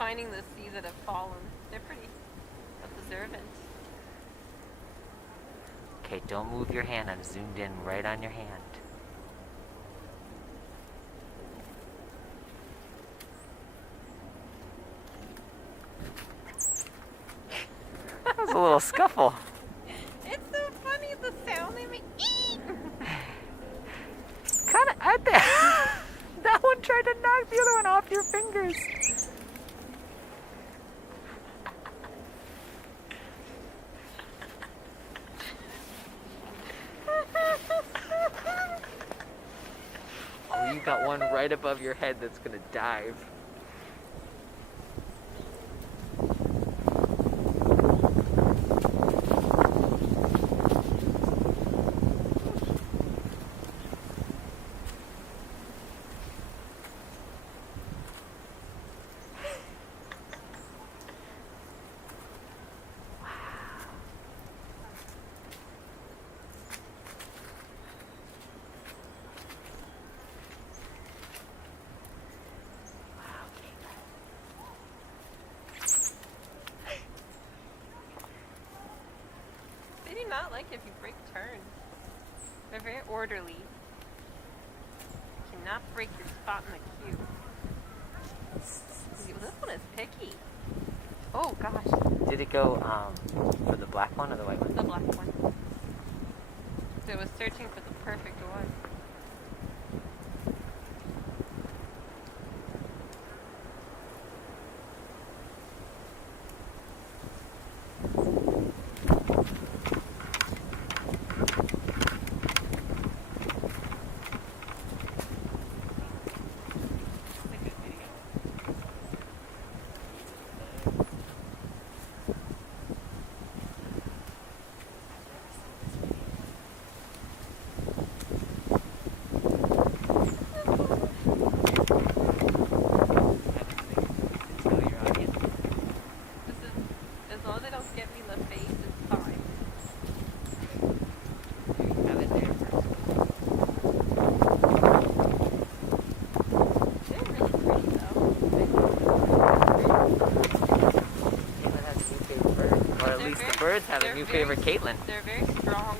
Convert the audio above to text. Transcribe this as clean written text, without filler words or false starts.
finding the seeds that have fallen. They're pretty observant. Okay, don't move your hand. I'm zoomed in right on your hand. That was a little scuffle. It's so funny the sound they make. Kinda at that. That one tried to knock the other one off your fingers. Oh, you got one right above your head that's gonna dive. They do not like if you break turns. They're very orderly. You cannot break your spot in the queue. This one is picky. Oh gosh. Did it go for the black one or the white one? The black one. So it was searching for the perfect one. As long as they don't get me in the face, it's fine. Have it there first. They're really pretty though. Caitlin has a new favorite bird. Or at least the birds have a new favorite Caitlin. They're very strong.